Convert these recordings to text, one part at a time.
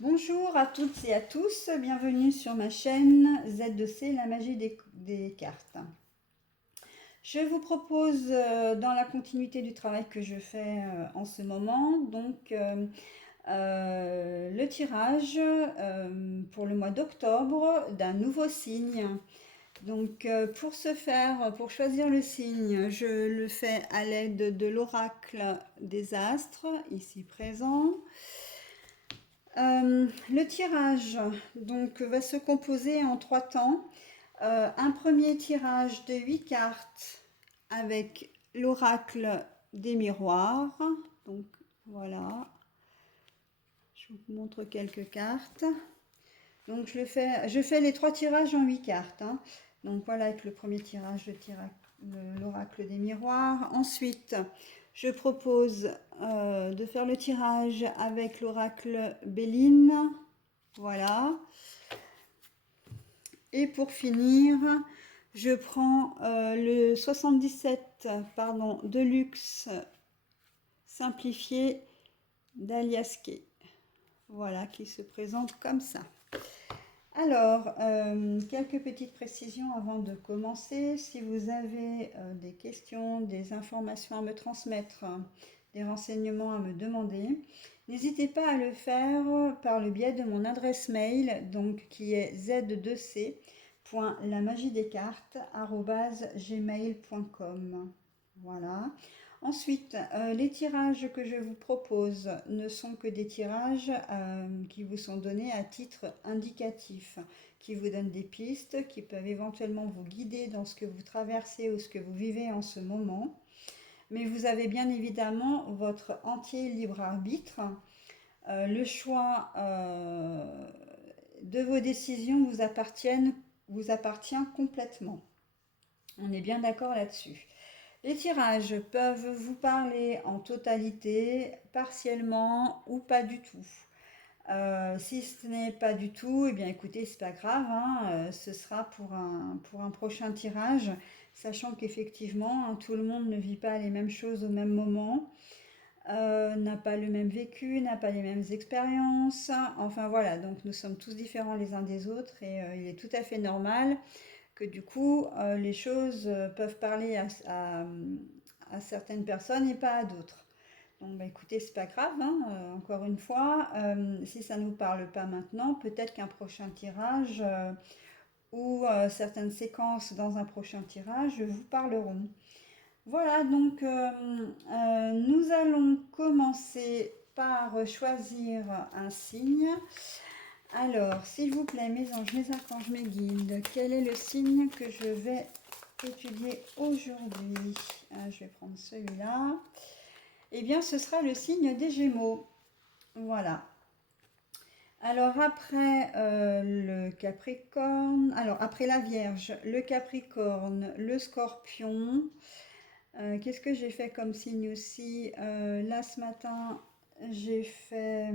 Bonjour à toutes et à tous, bienvenue sur ma chaîne Z2C, la magie des cartes. Je vous propose, dans la continuité du travail que je fais en ce moment, le tirage pour le mois d'octobre d'un nouveau signe. Pour ce faire, pour choisir le signe, je le fais à l'aide de l'oracle des astres, ici présent. Le tirage va se composer en 3 temps. Un premier tirage de 8 cartes avec l'oracle des miroirs. Donc voilà, je vous montre quelques cartes. Donc je fais les 3 tirages en 8 cartes, hein. Donc voilà, avec le premier tirage, l'oracle des miroirs. Ensuite, je propose de faire le tirage avec l'oracle Béline. Voilà. Et pour finir, je prends le 77, Deluxe simplifié d'Aliasqué. Voilà, qui se présente comme ça. Alors, quelques petites précisions avant de commencer. Si vous avez des questions, des informations à me transmettre, des renseignements à me demander, n'hésitez pas à le faire par le biais de mon adresse mail, donc qui est z2c.lamagidescartes@gmail.com. Voilà. Ensuite, les tirages que je vous propose ne sont que des tirages qui vous sont donnés à titre indicatif, qui vous donnent des pistes, qui peuvent éventuellement vous guider dans ce que vous traversez ou ce que vous vivez en ce moment. Mais vous avez bien évidemment votre entier libre arbitre. Le choix de vos décisions vous appartient complètement. On est bien d'accord là-dessus. Les tirages peuvent vous parler en totalité, partiellement ou pas du tout. Si ce n'est pas du tout, eh bien écoutez, c'est pas grave, hein, ce sera pour un prochain tirage, sachant qu'effectivement, hein, tout le monde ne vit pas les mêmes choses au même moment, n'a pas le même vécu, n'a pas les mêmes expériences. Enfin voilà, donc nous sommes tous différents les uns des autres et il est tout à fait normal que du coup, les choses peuvent parler à certaines personnes et pas à d'autres. Donc bah, écoutez, c'est pas grave, hein, encore une fois, si ça ne nous parle pas maintenant, peut-être qu'un prochain tirage ou certaines séquences dans un prochain tirage vous parleront. Voilà, nous allons commencer par choisir un signe. Alors, s'il vous plaît, mes anges, mes archanges, mes guides, quel est le signe que je vais étudier aujourd'hui? Je vais prendre celui-là. Eh bien, ce sera le signe des Gémeaux. Voilà. Alors, après le Capricorne, alors après la Vierge, le Capricorne, le Scorpion. Qu'est-ce que j'ai fait comme signe aussi? Là, ce matin, j'ai fait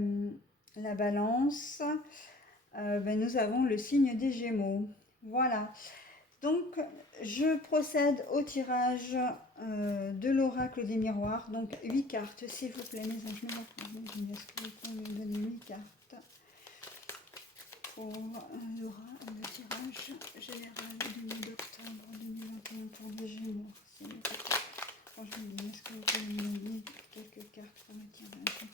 la Balance. Nous avons le signe des Gémeaux. Voilà. Donc, je procède au tirage de l'oracle des miroirs. Donc, 8 cartes, s'il vous plaît, mes anges. Est-ce que vous pouvez me donner 8 cartes pour le tirage général du mois d'octobre 2021 pour les Gémeaux? Est-ce que vous pouvez me donner quelques cartes pour le tirage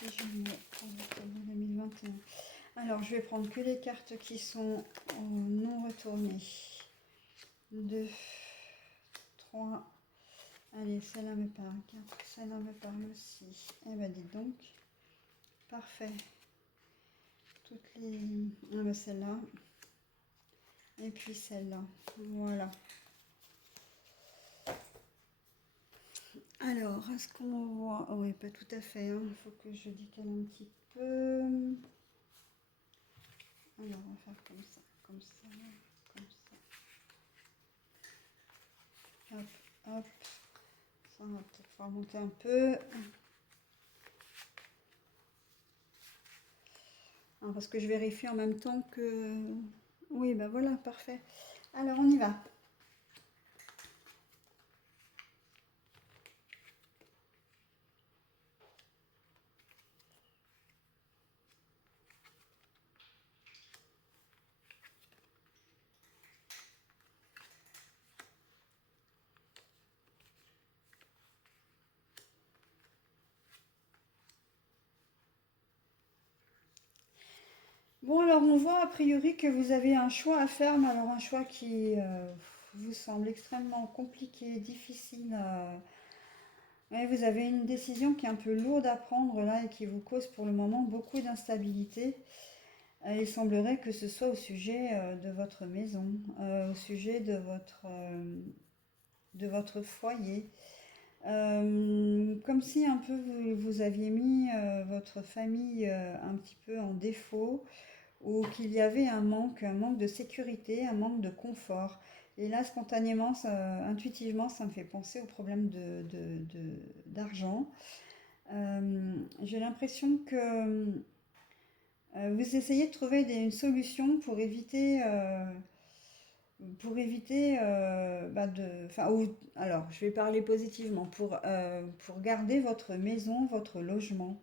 des Gémeaux pour l'octobre 2021? Alors, je vais prendre que les cartes qui sont non retournées. 2, 3. Allez, celle-là me parle. 4. Celle-là me parle aussi. Eh ben, dites donc. Parfait. Toutes les... Ah ben, celle-là. Et puis celle-là. Voilà. Alors, est-ce qu'on voit... Oh, oui, pas tout à fait. Il faut que je décale un petit peu. Alors, on va faire comme ça, comme ça, comme ça. Hop, hop. Ça, on va peut-être faire monter un peu. Alors, parce que je vérifie en même temps que... Oui, ben voilà, parfait. Alors, on y va. Bon, alors on voit a priori que vous avez un choix à faire, mais alors un choix qui vous semble extrêmement compliqué, difficile. Ouais, vous avez une décision qui est un peu lourde à prendre là et qui vous cause pour le moment beaucoup d'instabilité. Il semblerait que ce soit au sujet de votre maison, au sujet de votre foyer. Comme si un peu vous aviez mis votre famille un petit peu en défaut ou qu'il y avait un manque de sécurité, un manque de confort. Et là, spontanément, intuitivement, ça me fait penser au problème d'argent. J'ai l'impression que vous essayez de trouver une solution pour éviter enfin, alors, je vais parler positivement, pour garder votre maison, votre logement.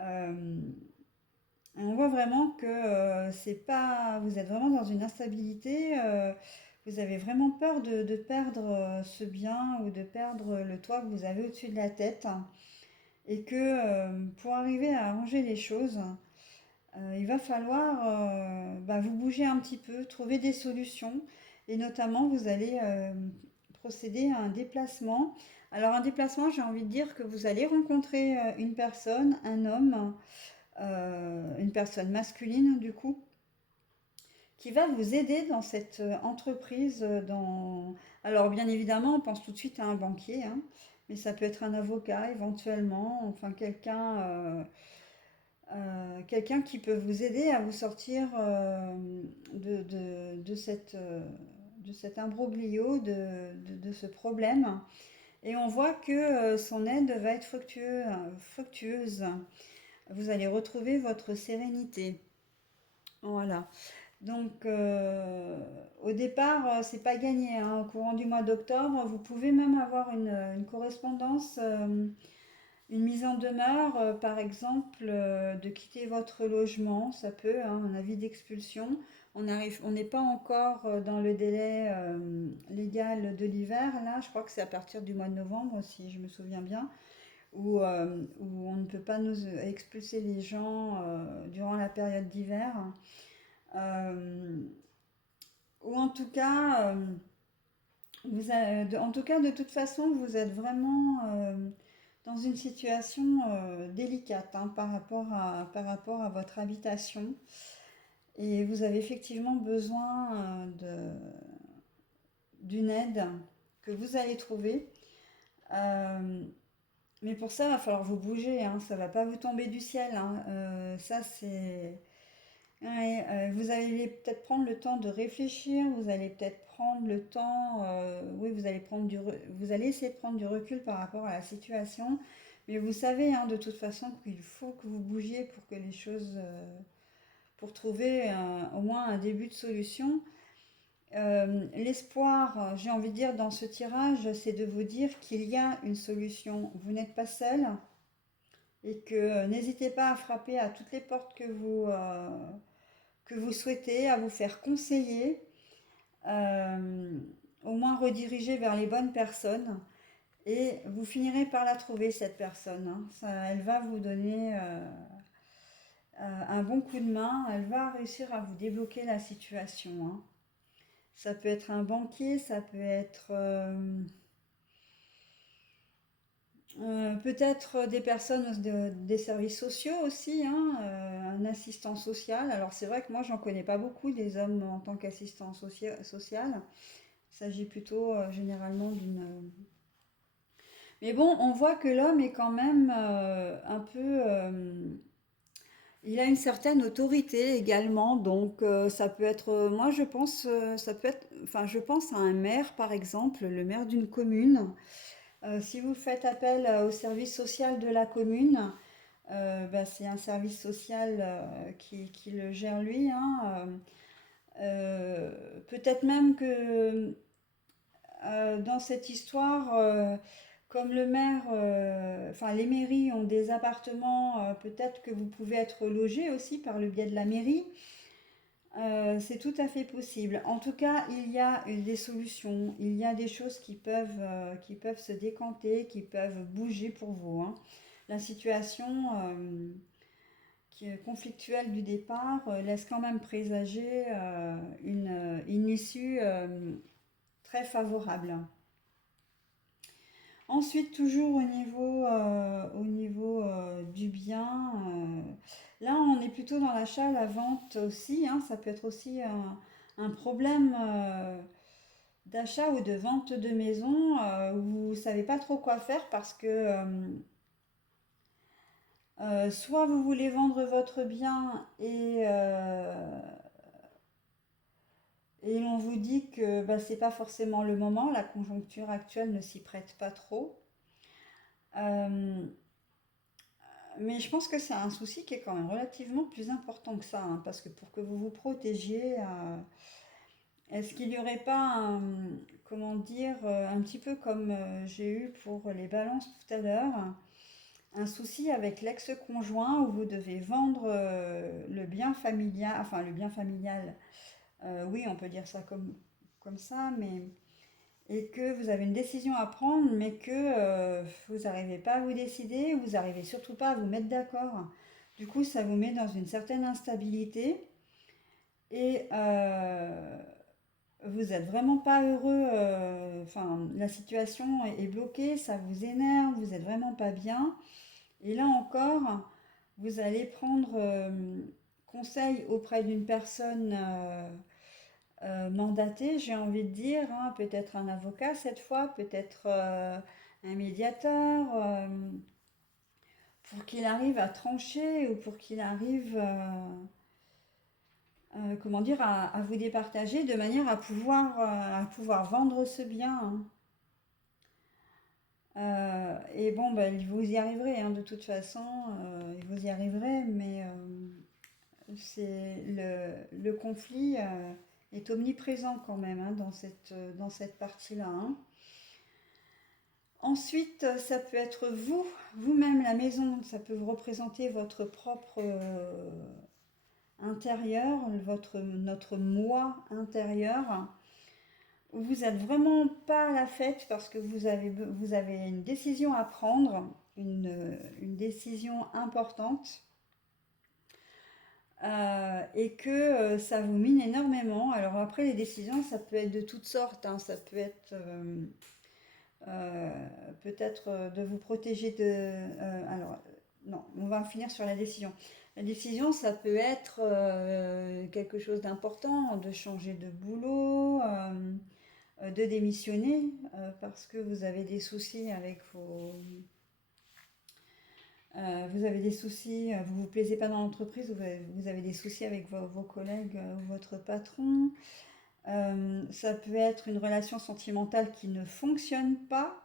Euh, on voit vraiment que c'est pas, vous êtes vraiment dans une instabilité. Vous avez vraiment peur de perdre ce bien ou de perdre le toit que vous avez au-dessus de la tête. Et que pour arriver à arranger les choses, il va falloir vous bouger un petit peu, trouver des solutions. Et notamment, vous allez procéder à un déplacement. Alors un déplacement, j'ai envie de dire que vous allez rencontrer une personne, un homme, une personne masculine du coup, qui va vous aider dans cette entreprise. Alors bien évidemment, on pense tout de suite à un banquier, hein, mais ça peut être un avocat éventuellement, enfin quelqu'un qui peut vous aider à vous sortir de cet imbroglio, de ce problème. Et on voit que son aide va être fructueuse. Vous allez retrouver votre sérénité. Voilà. Donc, au départ, c'est pas gagné, hein. Au courant du mois d'octobre, vous pouvez même avoir une correspondance, une mise en demeure, par exemple, de quitter votre logement. Ça peut, hein, un avis d'expulsion. On n'est pas encore dans le délai légal de l'hiver. Là, je crois que c'est à partir du mois de novembre, si je me souviens bien, où on ne peut pas nous expulser les gens durant la période d'hiver. Euh, ou en tout cas, en tout cas, de toute façon, vous êtes vraiment dans une situation délicate, hein, par rapport à votre habitation. Et vous avez effectivement besoin d'une aide que vous allez trouver. Euh, mais pour ça, il va falloir vous bouger, hein, ça ne va pas vous tomber du ciel, hein. Ça, c'est... Ouais, vous allez peut-être prendre le temps de réfléchir, vous allez peut-être prendre le temps, oui, vous allez essayer de prendre du recul par rapport à la situation, mais vous savez, hein, de toute façon qu'il faut que vous bougiez pour que les choses, pour trouver au moins un début de solution. L'espoir, j'ai envie de dire, dans ce tirage, c'est de vous dire qu'il y a une solution. Vous n'êtes pas seul et que n'hésitez pas à frapper à toutes les portes que vous souhaitez, à vous faire conseiller, euh, au moins rediriger vers les bonnes personnes. Et vous finirez par la trouver, cette personne, hein. Elle va vous donner un bon coup de main, elle va réussir à vous débloquer la situation, hein. Ça peut être un banquier, ça peut être peut-être des personnes des services sociaux aussi, hein, un assistant social. Alors c'est vrai que moi j'en connais pas beaucoup des hommes en tant qu'assistant social. Il s'agit plutôt généralement d'une... Mais bon, on voit que l'homme est quand même un peu... il a une certaine autorité également, donc ça peut être... moi je pense, ça peut être... Enfin je pense à un maire par exemple, le maire d'une commune. Si vous faites appel au service social de la commune, c'est un service social qui le gère lui, hein. Peut-être même que dans cette histoire, comme le maire, enfin les mairies ont des appartements, peut-être que vous pouvez être logé aussi par le biais de la mairie. C'est tout à fait possible. En tout cas, il y a des solutions, il y a des choses qui peuvent se décanter, qui peuvent bouger pour vous, hein. La situation conflictuelle du départ laisse quand même présager une issue très favorable. Ensuite, toujours au niveau du bien, là on est plutôt dans l'achat, la vente aussi, hein, ça peut être aussi un problème d'achat ou de vente de maison où vous ne savez pas trop quoi faire parce que soit vous voulez vendre votre bien et on vous dit que bah, c'est pas forcément le moment, la conjoncture actuelle ne s'y prête pas trop. Euh, mais je pense que c'est un souci qui est quand même relativement plus important que ça, hein, parce que pour que vous vous protégiez, est-ce qu'il n'y aurait pas comment dire, un petit peu comme j'ai eu pour les balances tout à l'heure, un souci avec l'ex-conjoint où vous devez vendre le bien familial, enfin le bien familial, oui, on peut dire ça comme ça, mais et que vous avez une décision à prendre, mais que vous n'arrivez pas à vous décider, vous n'arrivez surtout pas à vous mettre d'accord. Du coup, ça vous met dans une certaine instabilité et vous n'êtes vraiment pas heureux. Enfin, la situation est bloquée, ça vous énerve, vous n'êtes vraiment pas bien. Et là encore, vous allez prendre conseil auprès d'une personne mandatée, j'ai envie de dire, hein, peut-être un avocat cette fois, peut-être un médiateur, pour qu'il arrive à trancher ou pour qu'il arrive, comment dire, à vous départager de manière à pouvoir vendre ce bien, hein. Et bon, ben, vous y arriverez, hein, de toute façon, vous y arriverez, mais le conflit est omniprésent quand même, hein, dans cette partie-là, hein. Ensuite, ça peut être vous-même la maison, ça peut vous représenter votre propre intérieur, notre moi intérieur, où vous n'êtes vraiment pas à la fête parce que vous avez une décision à prendre, une décision importante. Et que ça vous mine énormément. Alors après, les décisions, ça peut être de toutes sortes, hein. Ça peut être peut-être de vous protéger de... alors, non, on va finir sur la décision. La décision, ça peut être quelque chose d'important, de changer de boulot, de démissionner, parce que vous avez des soucis avec vous avez des soucis, vous ne vous plaisez pas dans l'entreprise, vous avez des soucis avec vos collègues ou votre patron. Ça peut être une relation sentimentale qui ne fonctionne pas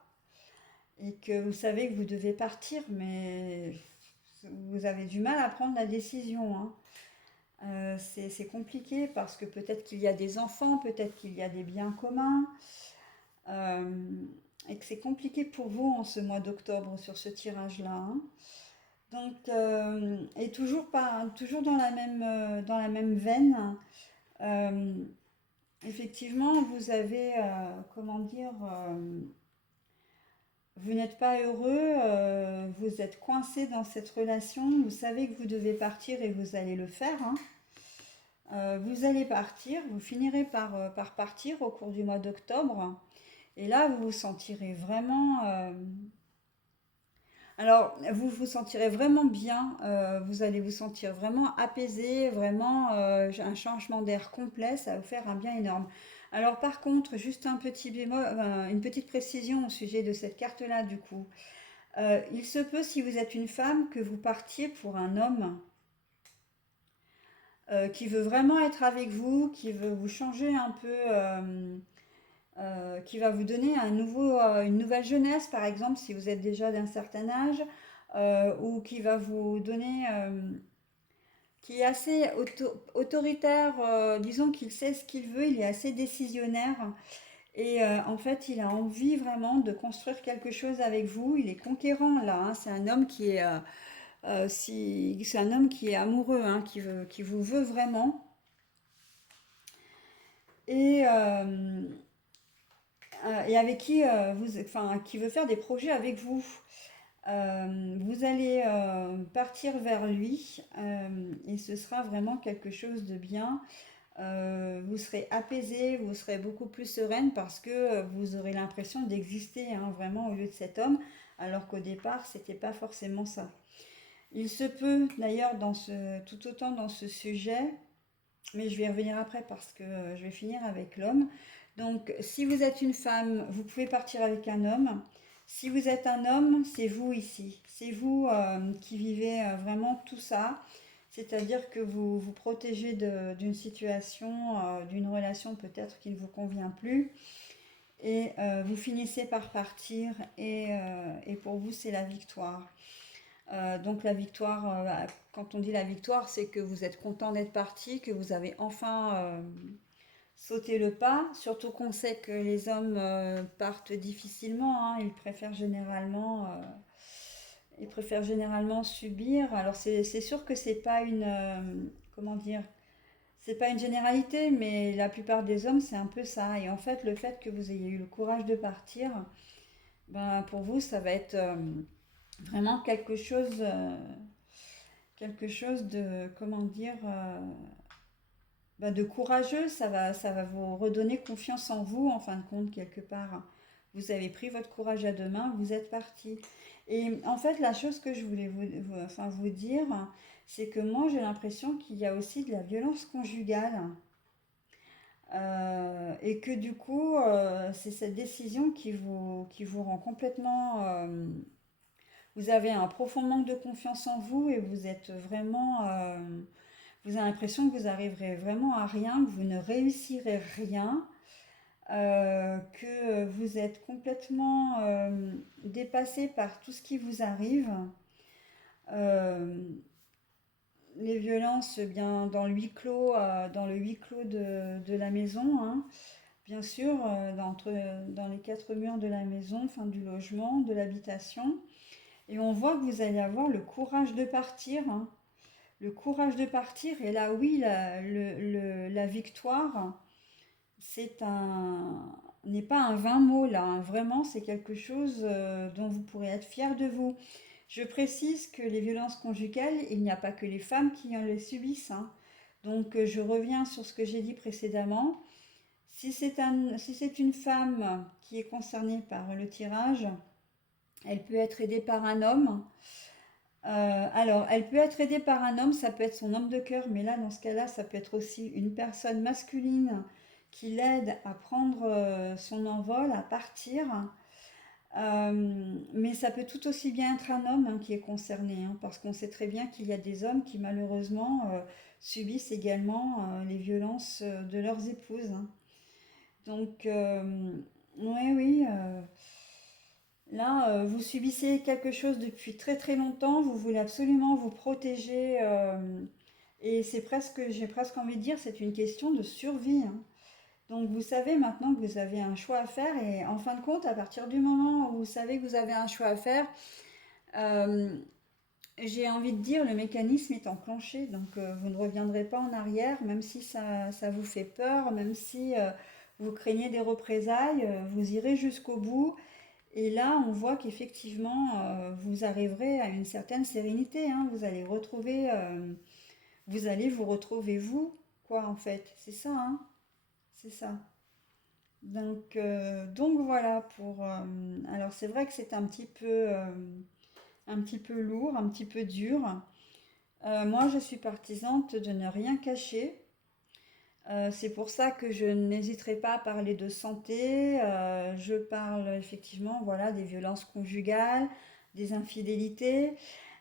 et que vous savez que vous devez partir, mais vous avez du mal à prendre la décision, hein. C'est compliqué parce que peut-être qu'il y a des enfants, peut-être qu'il y a des biens communs, et que c'est compliqué pour vous en ce mois d'octobre sur ce tirage-là, hein. Donc, et toujours dans la même veine, euh, effectivement, vous avez, comment dire, vous n'êtes pas heureux, vous êtes coincé dans cette relation, vous savez que vous devez partir et vous allez le faire, hein. Vous allez partir, vous finirez par partir au cours du mois d'octobre, et là, vous vous sentirez vraiment... alors, vous vous sentirez vraiment bien, vous allez vous sentir vraiment apaisé, vraiment un changement d'air complet, ça va vous faire un bien énorme. Alors par contre, juste un petit bémol, une petite précision au sujet de cette carte-là du coup. Il se peut, si vous êtes une femme, que vous partiez pour un homme qui veut vraiment être avec vous, qui veut vous changer un peu, qui va vous donner une nouvelle jeunesse, par exemple, si vous êtes déjà d'un certain âge, ou qui va vous donner, qui est assez autoritaire, disons qu'il sait ce qu'il veut, il est assez décisionnaire, et en fait, il a envie vraiment de construire quelque chose avec vous. Il est conquérant là, hein. C'est un homme qui est, c'est un homme qui est amoureux, hein, qui vous veut vraiment. Et, et avec qui, enfin, qui veut faire des projets avec vous. Vous allez partir vers lui et ce sera vraiment quelque chose de bien. Vous serez apaisé, vous serez beaucoup plus sereine parce que vous aurez l'impression d'exister hein, vraiment au lieu de cet homme, alors qu'au départ, c'était pas forcément ça. Il se peut d'ailleurs tout autant dans ce sujet, mais je vais y revenir après parce que je vais finir avec l'homme. Donc, si vous êtes une femme, vous pouvez partir avec un homme. Si vous êtes un homme, c'est vous ici. C'est vous qui vivez vraiment tout ça. C'est-à-dire que vous vous protégez d'une situation, d'une relation peut-être qui ne vous convient plus. Et vous finissez par partir et pour vous, c'est la victoire. Donc la victoire, quand on dit la victoire, c'est que vous êtes content d'être parti, que vous avez enfin sauté le pas. Surtout qu'on sait que les hommes partent difficilement, hein. Ils préfèrent généralement subir. Alors c'est sûr que c'est pas une, comment dire, c'est pas une généralité, mais la plupart des hommes c'est un peu ça. Et en fait, le fait que vous ayez eu le courage de partir, ben pour vous, ça va être vraiment quelque chose de, comment dire, bah, de courageux. Ça va vous redonner confiance en vous, en fin de compte, quelque part. Vous avez pris votre courage à deux mains, vous êtes parti. Et en fait, la chose que je voulais enfin, vous dire, c'est que moi, j'ai l'impression qu'il y a aussi de la violence conjugale. Et que du coup, c'est cette décision qui vous rend complètement vous avez un profond manque de confiance en vous et vous êtes vraiment, vous avez l'impression que vous arriverez vraiment à rien, que vous ne réussirez rien, que vous êtes complètement dépassé par tout ce qui vous arrive. Euh, les violences, eh bien dans le huis clos de la maison, hein, bien sûr, dans les quatre murs de la maison, enfin du logement, de l'habitation. Et on voit que vous allez avoir le courage de partir, hein. Le courage de partir. Et là, oui, la victoire, n'est pas un vain mot là, hein. Vraiment, c'est quelque chose dont vous pourrez être fier de vous. Je précise que les violences conjugales, il n'y a pas que les femmes qui les subissent, hein. Donc, je reviens sur ce que j'ai dit précédemment. Si c'est une femme qui est concernée par le tirage, elle peut être aidée par un homme. Alors, elle peut être aidée par un homme, ça peut être son homme de cœur, mais là, dans ce cas-là, ça peut être aussi une personne masculine qui l'aide à prendre son envol, à partir. Mais ça peut tout aussi bien être un homme hein, qui est concerné, hein, parce qu'on sait très bien qu'il y a des hommes qui malheureusement subissent également les violences de leurs épouses, hein. Donc, oui, oui. Là, vous subissez quelque chose depuis très très longtemps, vous voulez absolument vous protéger, et j'ai presque envie de dire, c'est une question de survie, hein. Donc vous savez maintenant que vous avez un choix à faire, et en fin de compte, à partir du moment où vous savez que vous avez un choix à faire, euh, j'ai envie de dire, le mécanisme est enclenché, donc vous ne reviendrez pas en arrière, même si ça vous fait peur, même si vous craignez des représailles, vous irez jusqu'au bout. Et là, on voit qu'effectivement, vous arriverez à une certaine sérénité, hein. Vous allez vous retrouver vous, quoi, en fait. C'est ça, hein. C'est ça. Donc voilà alors c'est vrai que c'est un petit peu lourd, un petit peu dur. Moi, je suis partisante de ne rien cacher. C'est pour ça que je n'hésiterai pas à parler de santé. Je parle effectivement, voilà, des violences conjugales, des infidélités.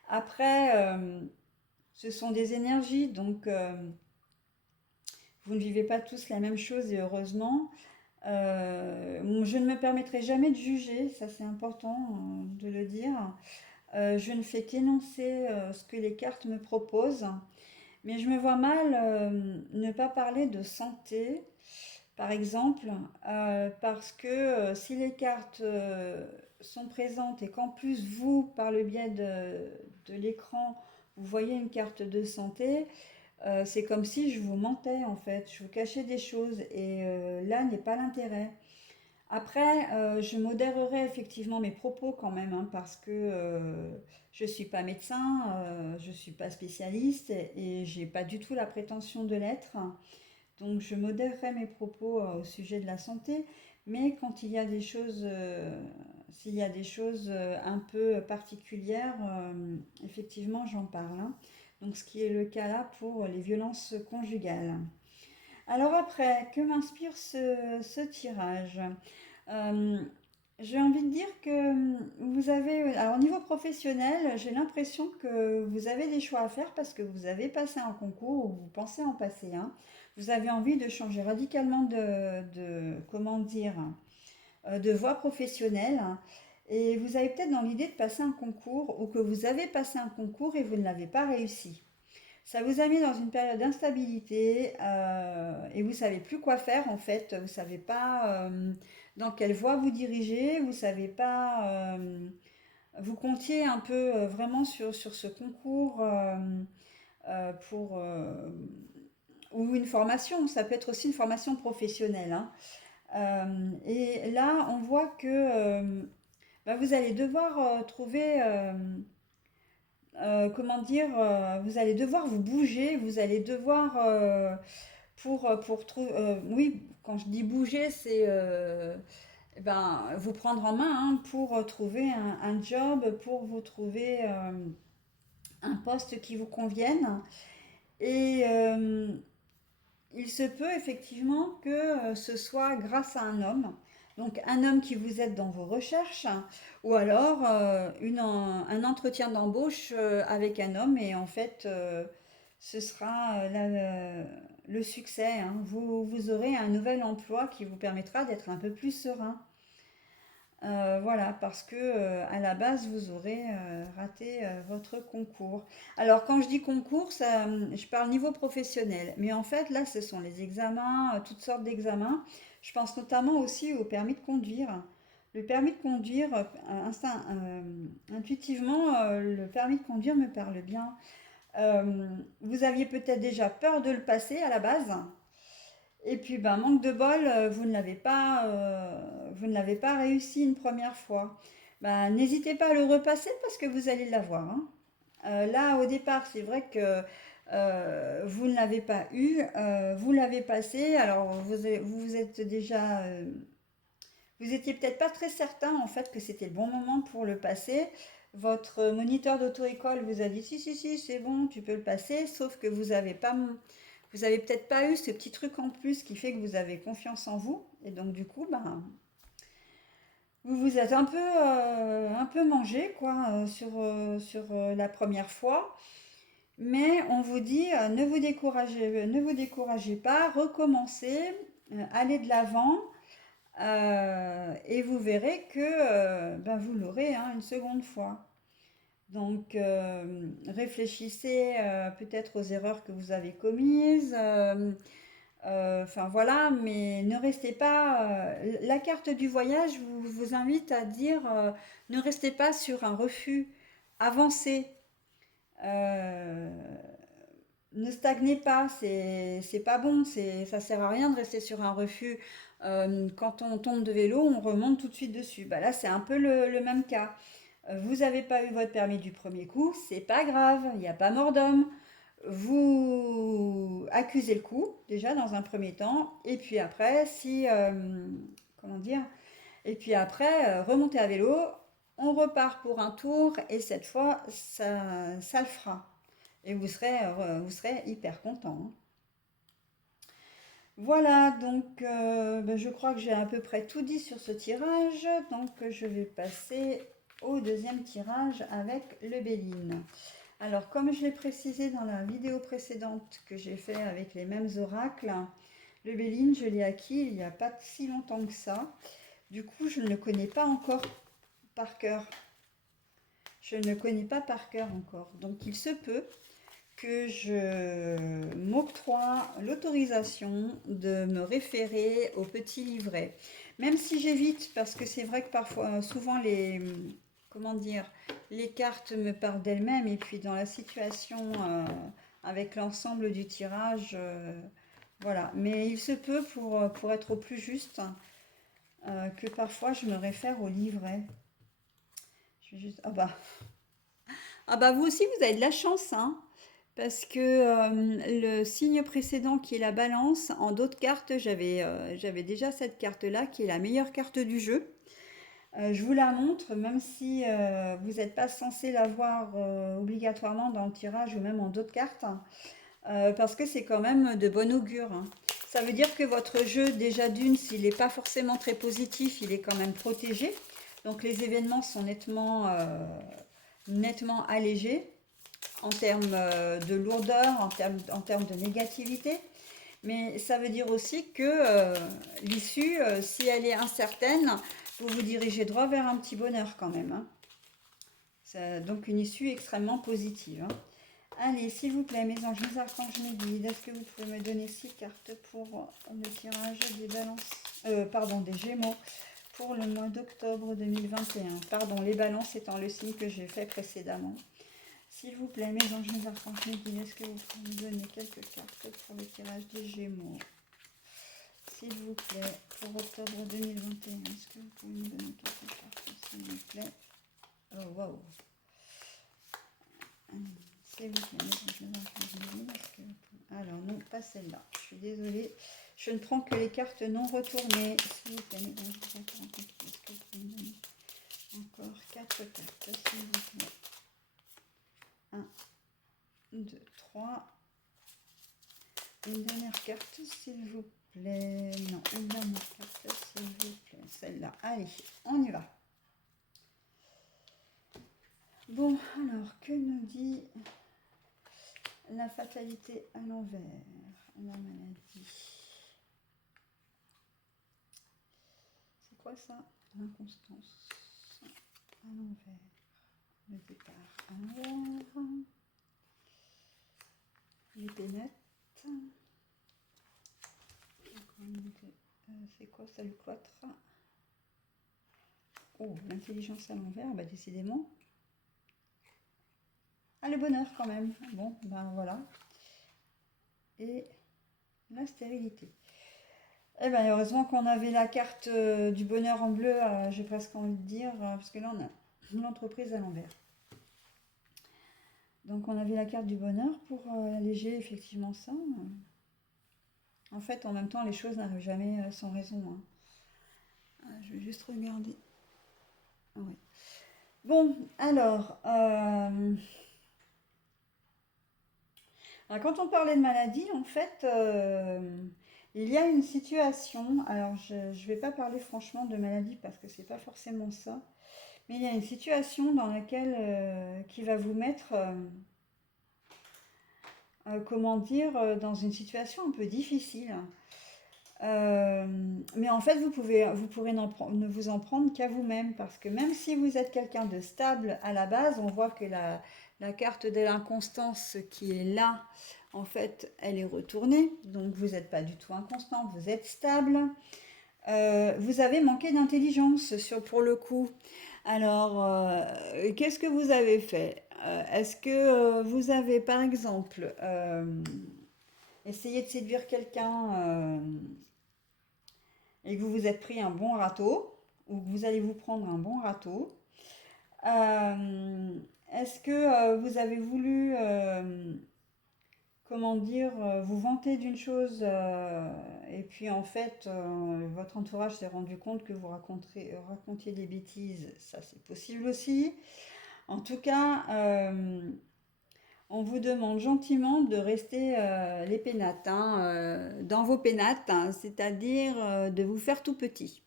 Après, ce sont des énergies, donc vous ne vivez pas tous la même chose et heureusement. Je ne me permettrai jamais de juger, ça c'est important de le dire. Je ne fais qu'énoncer ce que les cartes me proposent. Mais je me vois mal ne pas parler de santé, par exemple, parce que si les cartes sont présentes et qu'en plus vous, par le biais de l'écran, vous voyez une carte de santé, c'est comme si je vous mentais en fait, je vous cachais des choses et là n'est pas l'intérêt. Après, je modérerai effectivement mes propos quand même, hein, parce que je ne suis pas médecin, je ne suis pas spécialiste et j'ai pas du tout la prétention de l'être. Donc je modérerai mes propos au sujet de la santé, mais quand il y a des choses, s'il y a des choses un peu particulières, effectivement j'en parle, hein. Donc ce qui est le cas là pour les violences conjugales. Alors après, que m'inspire ce tirage? Euh, j'ai envie de dire que vous avez, alors au niveau professionnel, j'ai l'impression que vous avez des choix à faire parce que vous avez passé un concours ou vous pensez en passer un. Vous avez envie de changer radicalement comment dire, de voie professionnelle. Et vous avez peut-être dans l'idée de passer un concours ou que vous avez passé un concours et vous ne l'avez pas réussi. Ça vous a mis dans une période d'instabilité et vous ne savez plus quoi faire en fait. Vous ne savez pas dans quelle voie vous dirigez. Vous savez pas. Vous comptiez un peu vraiment sur ce concours pour ou une formation. Ça peut être aussi une formation professionnelle, hein. Et là, on voit que bah, vous allez devoir trouver comment dire, vous allez devoir vous bouger, vous allez devoir, pour trouver, oui, quand je dis bouger, c'est eh ben, vous prendre en main, hein, pour trouver un job, pour vous trouver un poste qui vous convienne. Et il se peut effectivement que ce soit grâce à un homme. Donc un homme qui vous aide dans vos recherches, ou alors un entretien d'embauche avec un homme et en fait ce sera le succès, hein. Vous aurez un nouvel emploi qui vous permettra d'être un peu plus serein. Voilà, parce que à la base, vous aurez raté votre concours. Alors, quand je dis concours, je parle niveau professionnel. Mais en fait, là, ce sont les examens, toutes sortes d'examens. Je pense notamment aussi au permis de conduire. Le permis de conduire, intuitivement, le permis de conduire me parle bien. Vous aviez peut-être déjà peur de le passer à la base. Et puis, ben, manque de bol, vous ne l'avez pas réussi une première fois. Ben, n'hésitez pas à le repasser parce que vous allez l'avoir, hein. Là, au départ, c'est vrai que vous ne l'avez pas eu, vous l'avez passé. Alors, vous êtes déjà, vous étiez peut-être pas très certain en fait que c'était le bon moment pour le passer. Votre moniteur d'auto-école vous a dit si, si, si, c'est bon, tu peux le passer, sauf que vous avez peut-être pas eu ce petit truc en plus qui fait que vous avez confiance en vous. Et donc, du coup, ben, vous vous êtes un peu mangé, quoi, sur la première fois. Mais on vous dit, ne vous découragez pas, recommencez, allez de l'avant. Et vous verrez que ben, vous l'aurez, hein, une seconde fois. Donc, réfléchissez peut-être aux erreurs que vous avez commises. Enfin voilà, mais ne restez pas. La carte du voyage vous invite à dire ne restez pas sur un refus, avancez. Euh, Ne stagnez pas, c'est pas bon, ça sert à rien de rester sur un refus. Quand on tombe de vélo, on remonte tout de suite dessus. Bah là, c'est un peu le même cas. Vous n'avez pas eu votre permis du premier coup, c'est pas grave, il n'y a pas mort d'homme. Vous accusez le coup, déjà dans un premier temps, et puis après, si, comment dire, et puis après, remontez à vélo, on repart pour un tour, et cette fois, ça le fera. Et vous serez hyper content, hein. Voilà, donc ben, je crois que j'ai à peu près tout dit sur ce tirage. Donc je vais passer au deuxième tirage avec le Béline. Alors comme je l'ai précisé dans la vidéo précédente que j'ai fait avec les mêmes oracles, le Béline je l'ai acquis il n'y a pas si longtemps que ça. Du coup je ne le connais pas encore par cœur. Je ne le connais pas par cœur encore. Donc il se peut que je m'octroie l'autorisation de me référer au petit livret. Même si j'évite, parce que c'est vrai que parfois, souvent comment dire, les cartes me parlent d'elles-mêmes, et puis dans la situation avec l'ensemble du tirage, voilà. Mais il se peut, pour être au plus juste, que parfois je me réfère au livret. Je vais juste... Ah bah vous aussi, vous avez de la chance, hein, parce que le signe précédent qui est la balance, en d'autres cartes, j'avais déjà cette carte-là qui est la meilleure carte du jeu. Je vous la montre, même si vous n'êtes pas censé l'avoir obligatoirement dans le tirage ou même en d'autres cartes, parce que c'est quand même de bon augure, hein. Ça veut dire que votre jeu, déjà d'une, s'il n'est pas forcément très positif, il est quand même protégé. Donc les événements sont nettement allégés en termes de lourdeur, en termes de négativité. Mais ça veut dire aussi que l'issue, si elle est incertaine, vous vous dirigez droit vers un petit bonheur quand même, hein. C'est donc une issue extrêmement positive, hein. Allez, s'il vous plaît, mes anges, mes archanges, mes guides, est-ce que vous pouvez me donner 6 cartes pour le tirage des balances, des Gémeaux pour le mois d'octobre 2021. Pardon, les balances étant le signe que j'ai fait précédemment. S'il vous plaît, mes anges, mes archanges, mes guides, est-ce que vous pouvez me donner quelques cartes pour le tirage des Gémeaux? S'il vous plaît, pour octobre 2021, est-ce que vous pouvez me donner quelques cartes, s'il vous plaît? Oh, waouh! S'il vous plaît, mes anges, mes archanges, mes guides, est-ce que vous pouvez... Alors, non, pas celle-là. Je suis désolée. Je ne prends que les cartes non retournées. S'il vous plaît, mes anges, mes archanges, mes guides, est-ce que vous pouvez me donner encore 4 cartes, s'il vous plaît? 1, 2, 3. Une dernière carte, s'il vous plaît. Non, une dernière carte, s'il vous plaît. Celle-là. Allez, on y va. Bon, alors, que nous dit la fatalité à l'envers, la maladie? C'est quoi ça? L'inconstance à l'envers. Le départ à l'envers. Les pénettes. C'est quoi ça, le cloître? Oh, l'intelligence à l'envers, bah décidément. Ah, le bonheur quand même. Bon, ben voilà. Et la stérilité. Eh bien, heureusement qu'on avait la carte du bonheur en bleu, j'ai presque envie de dire, parce que là, on a l'entreprise à l'envers. Donc, on avait la carte du bonheur pour alléger effectivement ça. En fait, en même temps, les choses n'arrivent jamais sans raison, hein. Je vais juste regarder. Ouais. Bon, alors, quand on parlait de maladie, en fait, il y a une situation, alors je ne vais pas parler franchement de maladie parce que c'est pas forcément ça, mais il y a une situation dans laquelle qui va vous mettre, comment dire, dans une situation un peu difficile. Mais en fait, vous pourrez ne vous en prendre qu'à vous-même, parce que même si vous êtes quelqu'un de stable à la base, on voit que la carte de l'inconstance qui est là, en fait, elle est retournée. Donc, vous n'êtes pas du tout inconstant, vous êtes stable. Vous avez manqué d'intelligence pour le coup. Alors, qu'est-ce que vous avez fait? Est-ce que vous avez, par exemple, essayé de séduire quelqu'un et que vous vous êtes pris un bon râteau, ou que vous allez vous prendre un bon râteau? Est-ce que vous avez voulu, comment dire, vous vanter d'une chose et puis en fait, votre entourage s'est rendu compte que vous racontiez des bêtises? Ça, c'est possible aussi. En tout cas, on vous demande gentiment de rester les pénates, hein, dans vos pénates, hein, c'est-à-dire de vous faire tout petit.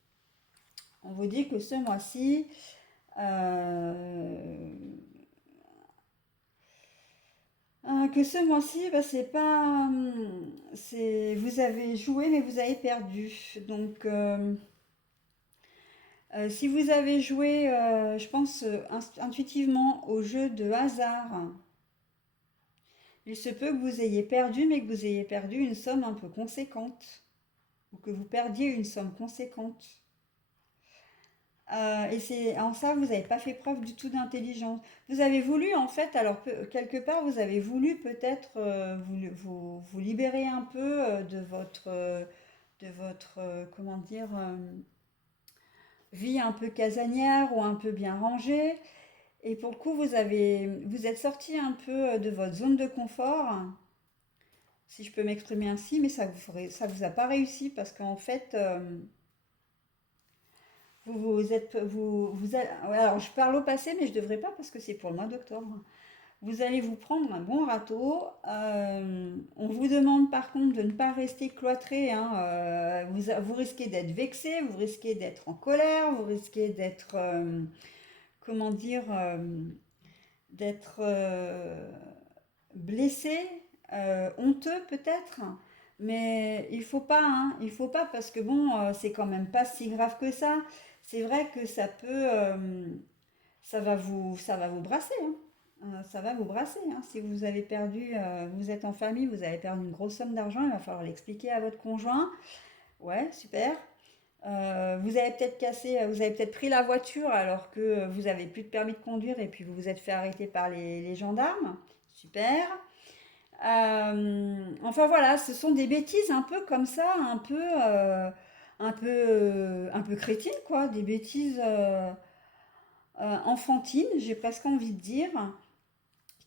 On vous dit que ce mois-ci, bah, c'est pas, vous avez joué mais vous avez perdu. Donc, si vous avez joué, je pense intuitivement au jeu de hasard, il se peut que vous ayez perdu, mais que vous ayez perdu une somme un peu conséquente, ou que vous perdiez une somme conséquente. Et c'est en ça, vous n'avez pas fait preuve du tout d'intelligence. Vous avez voulu, en fait, alors quelque part, vous avez voulu peut-être vous libérer un peu de votre comment dire, vie un peu casanière ou un peu bien rangée. Et pour le coup, vous êtes sorti un peu de votre zone de confort, si je peux m'exprimer ainsi, mais ça vous a pas réussi parce qu'en fait, alors je parle au passé, mais je devrais pas parce que c'est pour le mois d'octobre. Vous allez vous prendre un bon râteau. On vous demande par contre de ne pas rester cloîtré, hein. Vous risquez d'être vexé, vous risquez d'être en colère, vous risquez d'être, comment dire, d'être blessé, honteux peut-être. Mais il faut pas, hein, il faut pas parce que bon, c'est quand même pas si grave que ça. C'est vrai que ça va vous brasser, hein. Ça va vous brasser, hein. Si vous avez perdu, vous êtes en famille, vous avez perdu une grosse somme d'argent, il va falloir l'expliquer à votre conjoint. Ouais, super. Vous avez peut-être pris la voiture alors que vous avez plus de permis de conduire et puis vous vous êtes fait arrêter par les gendarmes. Super. Enfin voilà, ce sont des bêtises un peu comme ça, un peu crétines quoi, des bêtises enfantines, j'ai presque envie de dire,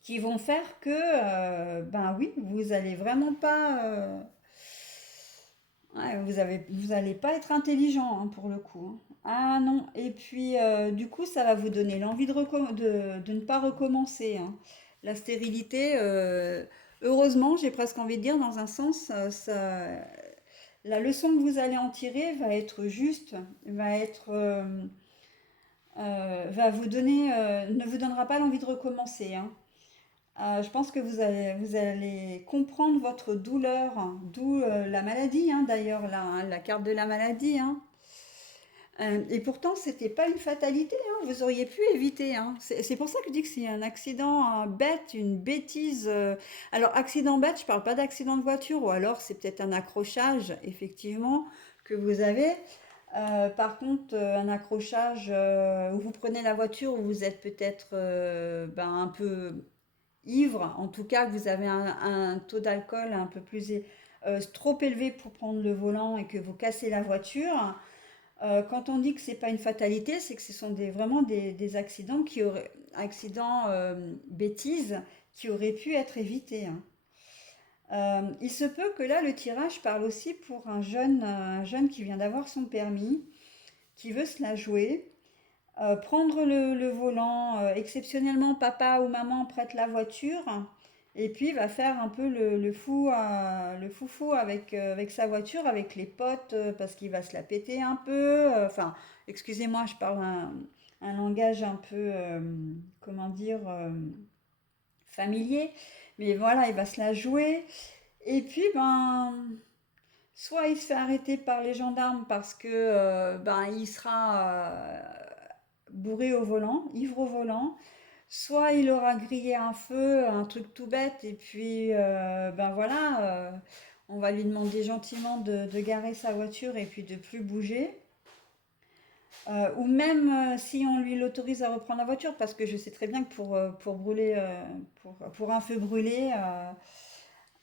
qui vont faire que, ben oui, vous allez vraiment pas, ouais, vous allez pas être intelligent hein, pour le coup, hein. Ah non, et puis du coup, ça va vous donner l'envie de ne pas recommencer, hein. La stérilité, heureusement, j'ai presque envie de dire, dans un sens, la leçon que vous allez en tirer va être juste, va vous donner, ne vous donnera pas l'envie de recommencer, hein. Je pense que vous allez comprendre votre douleur, hein, d'où la maladie, hein, d'ailleurs, là, hein, la carte de la maladie, hein. Et pourtant, c'était pas une fatalité, hein, vous auriez pu éviter, hein. C'est pour ça que je dis que c'est un accident bête, une bêtise. Alors, accident bête, je parle pas d'accident de voiture, ou alors c'est peut-être un accrochage, effectivement, que vous avez. Par contre, un accrochage où vous prenez la voiture, où vous êtes peut-être ben, un peu ivre, en tout cas que vous avez un taux d'alcool un peu plus trop élevé pour prendre le volant et que vous cassez la voiture, quand on dit que c'est pas une fatalité, c'est que ce sont vraiment des accidents accidents bêtises qui auraient pu être évités, hein. Il se peut que là, le tirage parle aussi pour un jeune qui vient d'avoir son permis, qui veut se la jouer. Prendre le volant, exceptionnellement papa ou maman prête la voiture et puis va faire un peu le fou, le foufou avec sa voiture, avec les potes, parce qu'il va se la péter un peu. Enfin, excusez-moi, je parle un langage un peu, comment dire, familier, mais voilà, il va se la jouer. Et puis, ben, soit il se fait arrêter par les gendarmes parce que ben, il sera bourré au volant, ivre au volant, soit il aura grillé un feu, un truc tout bête, et puis ben voilà, on va lui demander gentiment de garer sa voiture et puis de plus bouger. Ou même si on lui l'autorise à reprendre la voiture, parce que je sais très bien que pour brûler, pour un feu brûlé,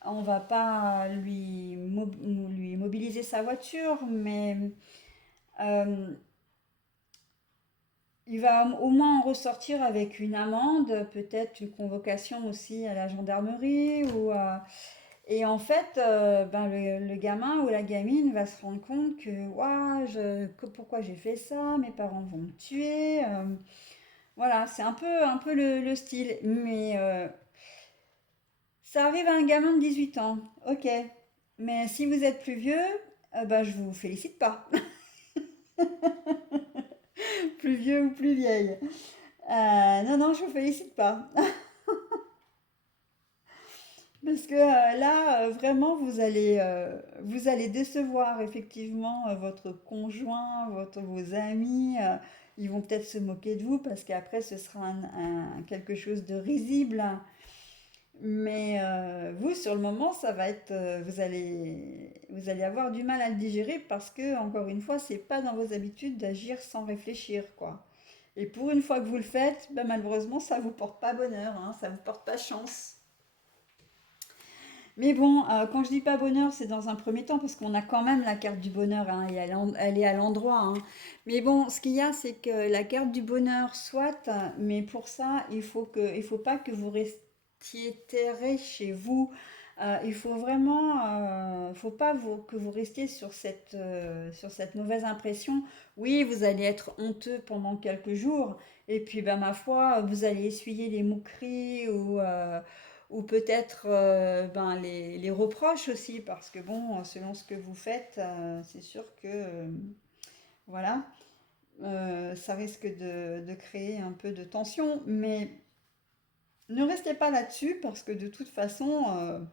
on va pas lui mobiliser sa voiture, mais euh, il va au moins en ressortir avec une amende, peut-être une convocation aussi à la gendarmerie et en fait, ben le gamin ou la gamine va se rendre compte que, ouah, pourquoi j'ai fait ça, mes parents vont me tuer. Voilà, c'est un peu le style. Mais ça arrive à un gamin de 18 ans, ok. Mais si vous êtes plus vieux, ben, je vous félicite pas. Plus vieux ou plus vieille. Non, non, je vous félicite pas. Parce que là, vraiment, vous allez décevoir effectivement votre conjoint, vos amis. Ils vont peut-être se moquer de vous parce qu'après, ce sera quelque chose de risible. Mais vous, sur le moment, ça va être, vous allez avoir du mal à le digérer parce que, encore une fois, c'est pas dans vos habitudes d'agir sans réfléchir, quoi. Et pour une fois que vous le faites, ben, malheureusement, ça vous porte pas bonheur, hein, ça vous porte pas chance. Mais bon, quand je dis pas bonheur, c'est dans un premier temps parce qu'on a quand même la carte du bonheur, hein, et elle est à l'endroit, hein. Mais bon, ce qu'il y a, c'est que la carte du bonheur, soit, mais pour ça, il faut pas que vous restiez terré chez vous. Il faut vraiment, faut pas que vous restiez sur cette mauvaise impression. Oui, vous allez être honteux pendant quelques jours, et puis, ben, ma foi, vous allez essuyer les moqueries ou peut-être ben, les reproches aussi, parce que bon, selon ce que vous faites, c'est sûr que voilà, ça risque de créer un peu de tension, mais ne restez pas là-dessus, parce que de toute façon,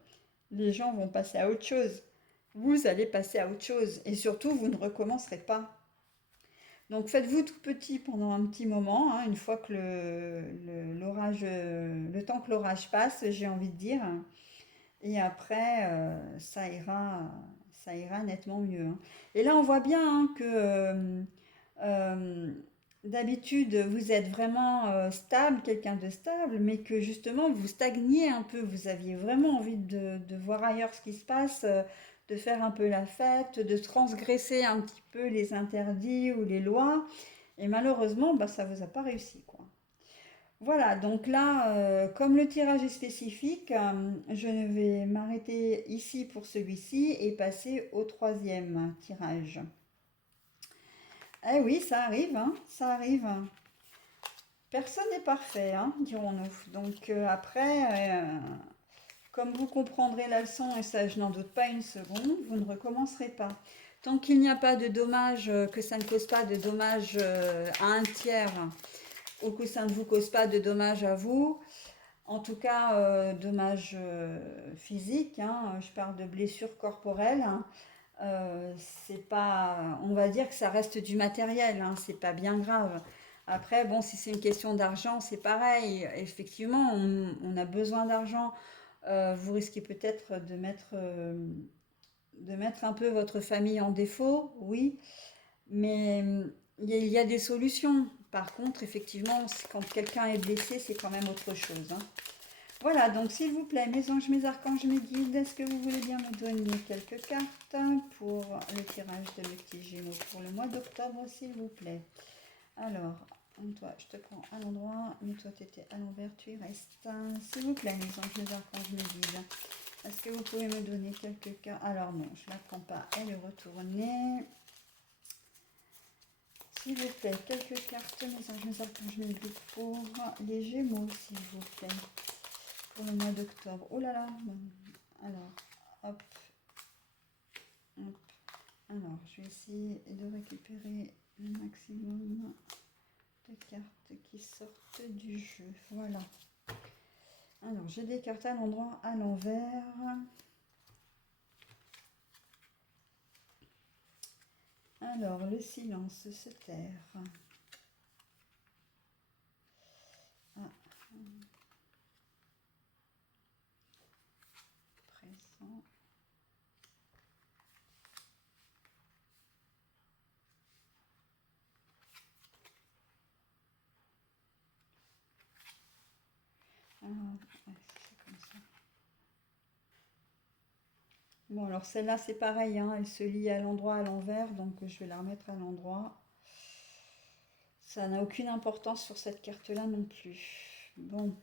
les gens vont passer à autre chose. Vous allez passer à autre chose, et surtout, vous ne recommencerez pas. Donc faites-vous tout petit pendant un petit moment, hein, une fois que l'orage, le temps que l'orage passe, j'ai envie de dire. Et après, ça ira nettement mieux, hein. Et là, on voit bien, hein, que euh, d'habitude, vous êtes vraiment stable, quelqu'un de stable, mais que justement, vous stagniez un peu. Vous aviez vraiment envie de voir ailleurs ce qui se passe, de faire un peu la fête, de transgresser un petit peu les interdits ou les lois. Et malheureusement, bah, ça ne vous a pas réussi, quoi. Voilà, donc là, comme le tirage est spécifique, je ne vais m'arrêter ici pour celui-ci et passer au troisième tirage. Eh oui, ça arrive, hein, ça arrive. Personne n'est parfait, hein, dirons-nous. Donc après, comme vous comprendrez la leçon, et ça je n'en doute pas une seconde, vous ne recommencerez pas. Tant qu'il n'y a pas de dommages, que ça ne cause pas de dommages à un tiers, ou que ça ne vous cause pas de dommages à vous, en tout cas, dommages physiques, hein, je parle de blessures corporelles, hein, c'est pas, on va dire que ça reste du matériel, hein, c'est pas bien grave. Après, bon, si c'est une question d'argent, c'est pareil. Effectivement, on a besoin d'argent. Vous risquez peut-être de mettre un peu votre famille en défaut, oui, mais il y a des solutions. Par contre, effectivement, quand quelqu'un est blessé, c'est quand même autre chose, hein. Voilà, donc s'il vous plaît, mes anges, mes archanges, mes guides, est-ce que vous voulez bien me donner quelques cartes pour le tirage de mes petits gémeaux pour le mois d'octobre, s'il vous plaît? Alors, toi, je te prends à l'endroit, mais toi, tu étais à l'envers, tu y restes. S'il vous plaît, mes anges, mes archanges, mes guides, est-ce que vous pouvez me donner quelques cartes? Alors non, je ne la prends pas, elle est retournée. S'il vous plaît, quelques cartes, mes anges, mes archanges, mes guides pour les gémeaux, s'il vous plaît, pour le mois d'octobre. Oh là là. Alors, hop, hop. Alors, je vais essayer de récupérer le maximum de cartes qui sortent du jeu. Voilà. Alors, j'ai des cartes à l'endroit, à l'envers. Alors, le silence se taire. Ah, présent. Alors, ouais, c'est comme ça. Bon, alors celle-là, c'est pareil, hein, elle se lie à l'endroit, à l'envers, donc je vais la remettre à l'endroit. Ça n'a aucune importance sur cette carte-là non plus. Bon,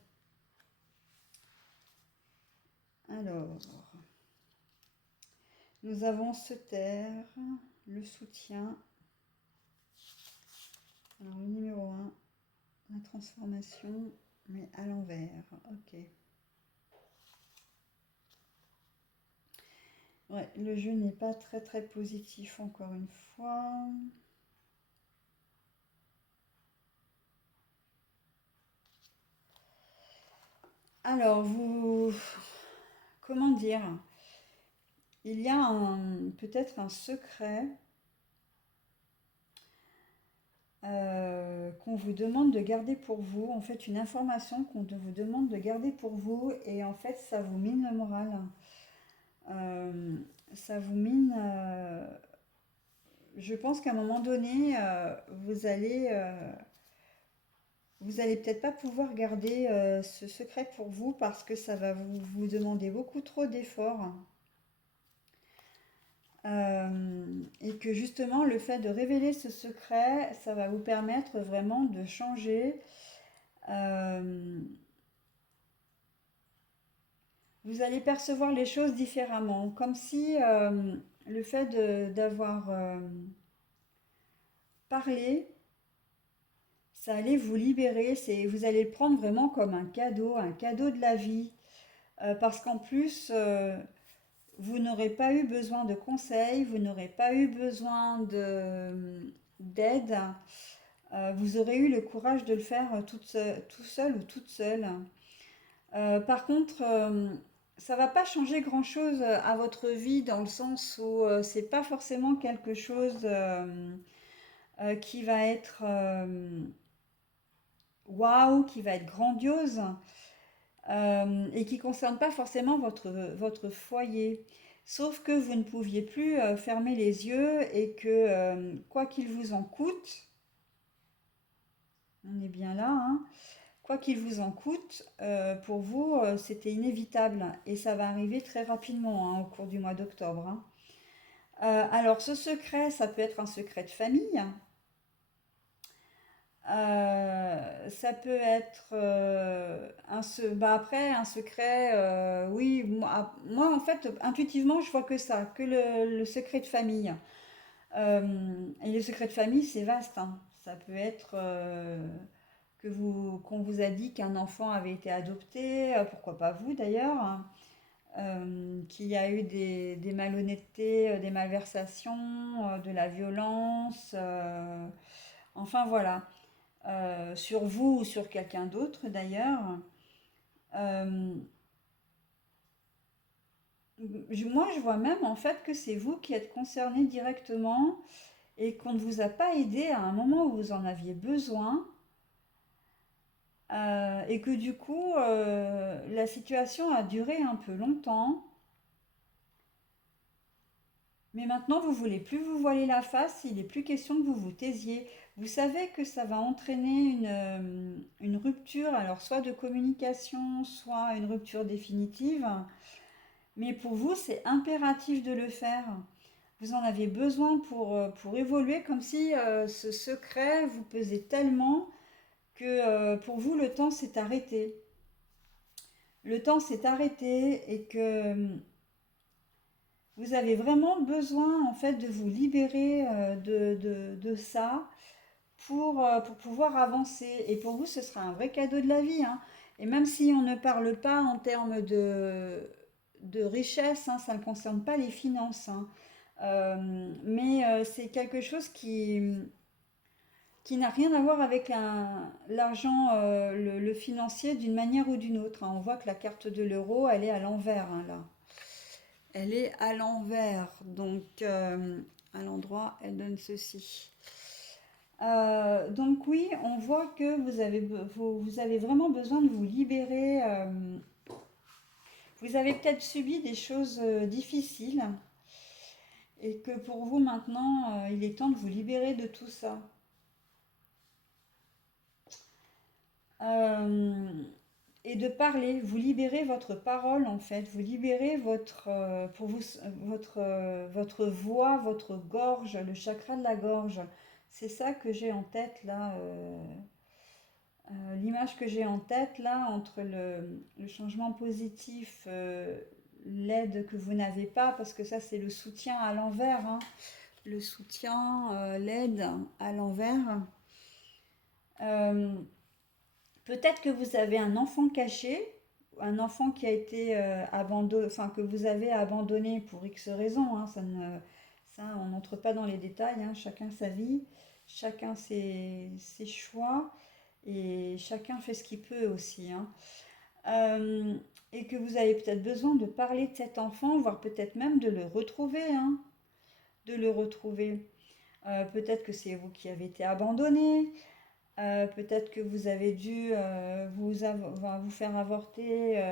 alors, nous avons se taire, le soutien. Alors, le numéro 1, la transformation, mais à l'envers. Ok. Ouais, le jeu n'est pas très très positif encore une fois. Alors, vous... Comment dire? Il y a peut-être un secret qu'on vous demande de garder pour vous. En fait, une information qu'on vous demande de garder pour vous. Et en fait, ça vous mine le moral. Euh, Ça vous mine... je pense qu'à un moment donné, vous allez... vous allez peut-être pas pouvoir garder ce secret pour vous parce que ça va vous demander beaucoup trop d'efforts. Et que justement, le fait de révéler ce secret, ça va vous permettre vraiment de changer. Euh, vous allez percevoir les choses différemment, comme si le fait d'avoir parlé, ça allait vous libérer. Vous allez le prendre vraiment comme un cadeau de la vie. Parce qu'en plus, vous n'aurez pas eu besoin de conseils, vous n'aurez pas eu besoin d'aide. Vous aurez eu le courage de le faire tout seul ou toute seule. Par contre, ça va pas changer grand-chose à votre vie dans le sens où c'est pas forcément quelque chose qui va être waouh, qui va être grandiose et qui ne concerne pas forcément votre foyer. Sauf que vous ne pouviez plus fermer les yeux et que quoi qu'il vous en coûte, on est bien là, hein, quoi qu'il vous en coûte, pour vous, c'était inévitable et ça va arriver très rapidement hein, au cours du mois d'octobre. Hein. Alors ce secret, ça peut être un secret de famille. Ça peut être après un secret. Oui, moi, en fait, intuitivement, je vois que ça, que le secret de famille. Et le secret de famille, c'est vaste. Hein. Ça peut être qu'on vous a dit qu'un enfant avait été adopté, pourquoi pas vous d'ailleurs, hein, qu'il y a eu des malhonnêtetés, des malversations, de la violence. Enfin voilà. Sur vous ou sur quelqu'un d'autre d'ailleurs. Euh, Moi, je vois même en fait que c'est vous qui êtes concerné directement et qu'on ne vous a pas aidé à un moment où vous en aviez besoin. Et que du coup, la situation a duré un peu longtemps. Mais maintenant, vous voulez plus vous voiler la face, il n'est plus question que vous vous taisiez. Vous savez que ça va entraîner une rupture, alors soit de communication, soit une rupture définitive. Mais pour vous, c'est impératif de le faire. Vous en avez besoin pour évoluer, comme si ce secret vous pesait tellement que pour vous, le temps s'est arrêté. Le temps s'est arrêté et que vous avez vraiment besoin en fait de vous libérer de ça pour pouvoir avancer. Et pour vous, ce sera un vrai cadeau de la vie. Hein. Et même si on ne parle pas en termes de richesse, hein, ça ne concerne pas les finances. Hein. Mais c'est quelque chose qui n'a rien à voir avec l'argent, le financier d'une manière ou d'une autre. Hein. On voit que la carte de l'euro, elle est à l'envers, hein, là. Elle est à l'envers, donc à l'endroit, elle donne ceci. Donc oui, on voit que vous avez vraiment besoin de vous libérer. Vous avez peut-être subi des choses difficiles et que pour vous maintenant, il est temps de vous libérer de tout ça. Euh, et de parler, vous libérez votre parole en fait, vous libérez pour vous, votre voix, votre gorge, le chakra de la gorge. C'est ça que j'ai en tête là, l'image que j'ai en tête là entre le changement positif, l'aide que vous n'avez pas, parce que ça c'est le soutien à l'envers, hein, le soutien, l'aide à l'envers. Euh, Peut-être que vous avez un enfant caché, un enfant qui a été abandonné, enfin que vous avez abandonné pour X raisons. Hein, ça, on n'entre pas dans les détails. Hein, chacun sa vie, chacun ses choix et chacun fait ce qu'il peut aussi. Hein. Euh, et que vous avez peut-être besoin de parler de cet enfant, voire peut-être même de le retrouver. Hein, de le retrouver. Peut-être que c'est vous qui avez été abandonné. Peut-être que vous avez dû vous faire avorter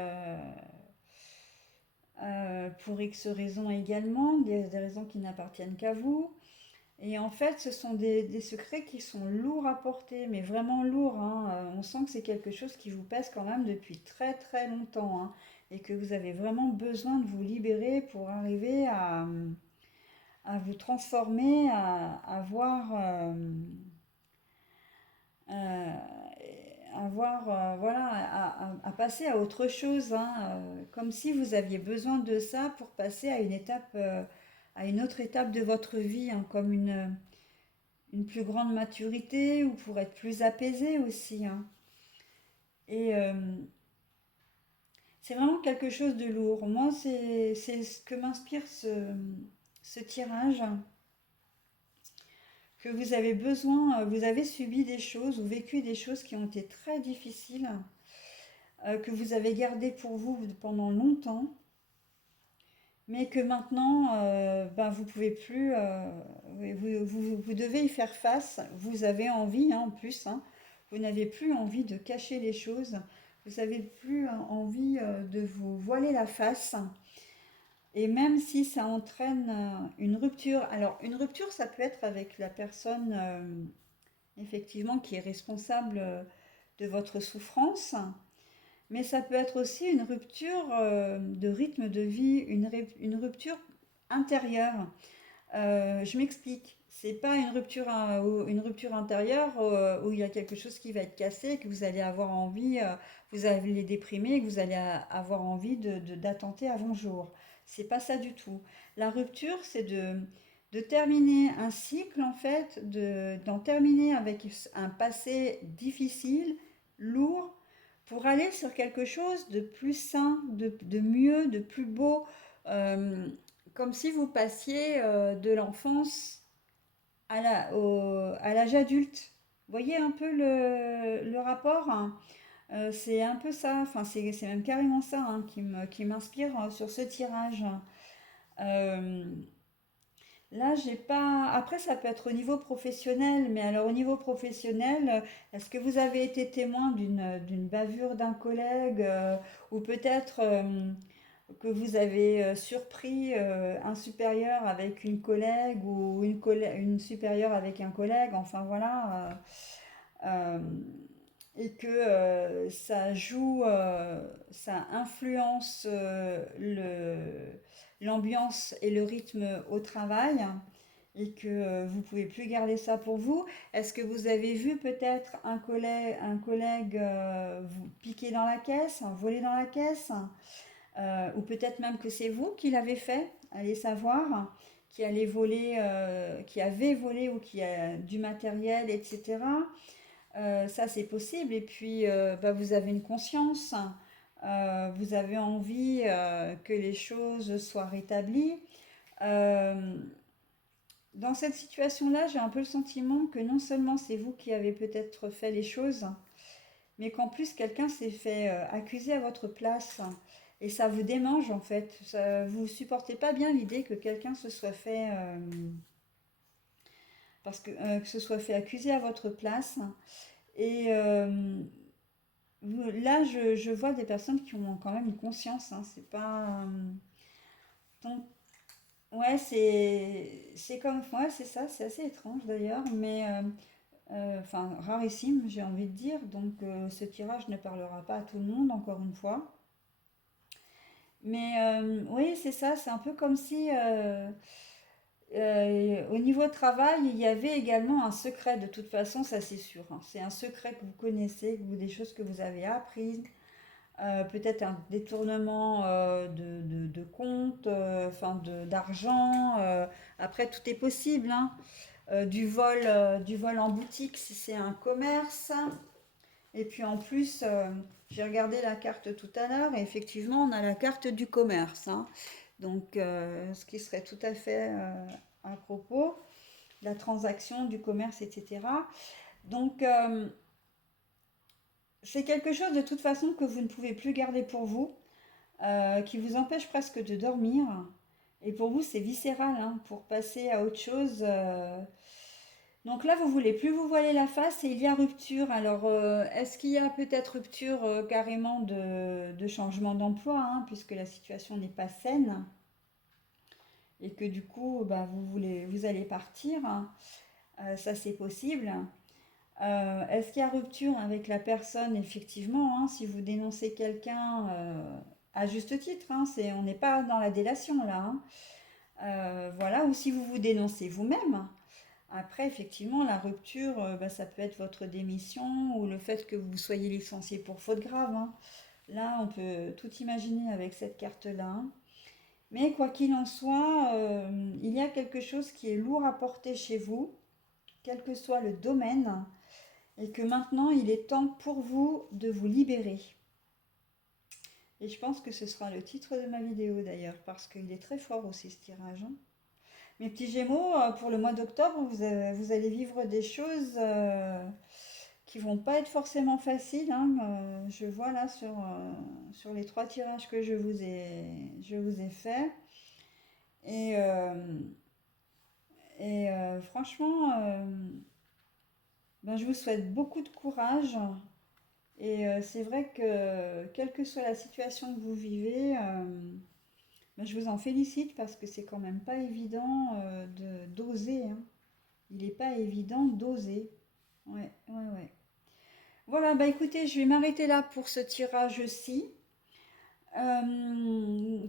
pour X raisons également, des raisons qui n'appartiennent qu'à vous. Et en fait, ce sont des secrets qui sont lourds à porter, mais vraiment lourds, hein. On sent que c'est quelque chose qui vous pèse quand même depuis très très longtemps, hein, et que vous avez vraiment besoin de vous libérer pour arriver à vous transformer, à voir, euh, voilà, à passer à autre chose, hein, comme si vous aviez besoin de ça pour passer à une étape, à une autre étape de votre vie, hein, comme une plus grande maturité ou pour être plus apaisé aussi, hein. Et c'est vraiment quelque chose de lourd. Moi, c'est ce que m'inspire ce tirage, que vous avez besoin, vous avez subi des choses ou vécu des choses qui ont été très difficiles, que vous avez gardées pour vous pendant longtemps, mais que maintenant, ben, vous pouvez plus, oui, vous devez y faire face. Vous avez envie, hein, en plus, hein, vous n'avez plus envie de cacher les choses. Vous n'avez plus envie de vous voiler la face. Et même si ça entraîne une rupture, alors une rupture, ça peut être avec la personne, effectivement, qui est responsable de votre souffrance, mais ça peut être aussi une rupture de rythme de vie, une rupture intérieure. Je m'explique. C'est pas une rupture intérieure où il y a quelque chose qui va être cassé, que vous allez avoir envie, vous allez déprimer, que vous allez avoir envie d'attenter avant jour. C'est pas ça du tout. La rupture, c'est de terminer un cycle, en fait, d'en terminer avec un passé difficile, lourd, pour aller sur quelque chose de plus sain, de mieux, de plus beau. Euh, Comme si vous passiez de l'enfance à l'âge adulte. Vous voyez un peu le rapport, hein. C'est un peu ça, enfin c'est même carrément ça, hein, qui m'inspire sur ce tirage. Euh, Là, j'ai pas. Après, ça peut être au niveau professionnel, mais alors au niveau professionnel, est-ce que vous avez été témoin d'une bavure d'un collègue ou peut-être que vous avez surpris un supérieur avec une collègue ou une supérieure avec un collègue, enfin voilà, euh, et que ça joue, ça influence l'ambiance et le rythme au travail et que vous pouvez plus garder ça pour vous. Est-ce que vous avez vu peut-être un collègue vous piquer dans la caisse, voler dans la caisse, ou peut-être même que c'est vous qui l'avez fait, allez savoir, qui avait volé ou qui a du matériel, etc. Ça, c'est possible. Et puis, bah, vous avez une conscience, vous avez envie que les choses soient rétablies. Euh, Dans cette situation-là, j'ai un peu le sentiment que non seulement c'est vous qui avez peut-être fait les choses, mais qu'en plus quelqu'un s'est fait accuser à votre place. Et ça vous démange en fait. Vous supportez pas bien l'idée que quelqu'un se soit fait, que se soit fait accuser à votre place. Et là, je vois des personnes qui ont quand même une conscience, hein. C'est pas. Donc, ouais, c'est comme. Ouais, c'est ça, c'est assez étrange d'ailleurs, mais. Enfin, rarissime, j'ai envie de dire. Donc, ce tirage ne parlera pas à tout le monde, encore une fois. Mais oui, c'est ça, c'est un peu comme si au niveau travail, il y avait également un secret, de toute façon, ça c'est sûr, hein. C'est un secret que vous connaissez, des choses que vous avez apprises, peut-être un détournement de compte, enfin d'argent. Après, tout est possible, hein. Du vol en boutique si c'est un commerce. Et puis en plus, j'ai regardé la carte tout à l'heure et effectivement, on a la carte du commerce, hein. Donc, ce qui serait tout à fait à propos, la transaction, du commerce, etc. Donc, c'est quelque chose de toute façon que vous ne pouvez plus garder pour vous, qui vous empêche presque de dormir. Et pour vous, c'est viscéral, hein, pour passer à autre chose. Donc là, vous voulez plus vous voiler la face et il y a rupture. Alors, est-ce qu'il y a peut-être rupture carrément de changement d'emploi, hein, puisque la situation n'est pas saine? et que du coup, bah, vous allez partir, hein. Ça c'est possible. Est-ce qu'il y a rupture avec la personne? Effectivement, hein, si vous dénoncez quelqu'un, à juste titre, hein, on n'est pas dans la délation là, hein. Voilà, ou si vous vous dénoncez vous-même. Après, effectivement, la rupture, bah, ça peut être votre démission ou le fait que vous soyez licencié pour faute grave, hein. Là, on peut tout imaginer avec cette carte-là, hein. Mais quoi qu'il en soit, il y a quelque chose qui est lourd à porter chez vous, quel que soit le domaine, et que maintenant, il est temps pour vous de vous libérer. Et je pense que ce sera le titre de ma vidéo d'ailleurs, parce qu'il est très fort aussi ce tirage, hein. Mes petits Gémeaux, pour le mois d'octobre, vous allez vivre des choses qui vont pas être forcément faciles, hein. Je vois là sur les 3 tirages que je vous ai fait. Et, franchement, ben, je vous souhaite beaucoup de courage. Et c'est vrai que quelle que soit la situation que vous vivez, ben, je vous en félicite parce que c'est quand même pas évident d'oser, hein. Il n'est pas évident d'oser. Ouais, ouais, ouais. Voilà, bah écoutez, je vais m'arrêter là pour ce tirage-ci. Euh,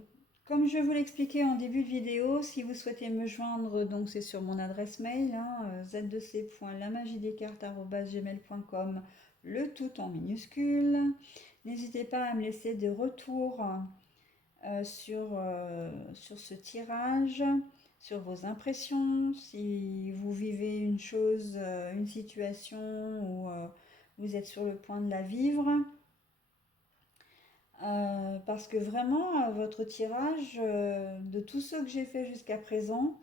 Comme je vous l'expliquais en début de vidéo, si vous souhaitez me joindre, donc c'est sur mon adresse mail, hein, z2c.lamagidescartes@gmail.com, le tout en minuscule. N'hésitez pas à me laisser des retours sur ce tirage, sur vos impressions, si vous vivez une chose, une situation où vous êtes sur le point de la vivre. Parce que vraiment, votre tirage, de tous ceux que j'ai fait jusqu'à présent,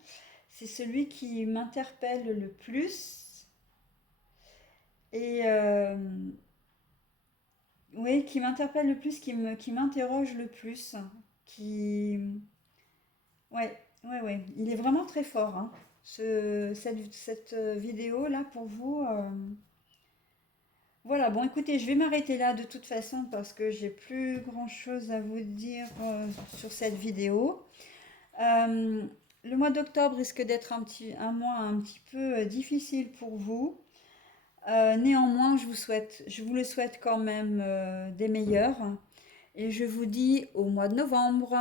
c'est celui qui m'interpelle le plus. Et oui, qui m'interpelle le plus, qui m'interroge le plus. Qui... Ouais, ouais, ouais. Il est vraiment très fort, hein. Cette vidéo-là pour vous. Voilà, bon écoutez, je vais m'arrêter là de toute façon parce que j'ai plus grand-chose à vous dire sur cette vidéo. Euh, le mois d'octobre risque d'être un mois un petit peu difficile pour vous. Néanmoins, je vous le souhaite quand même des meilleurs. Et je vous dis au mois de novembre.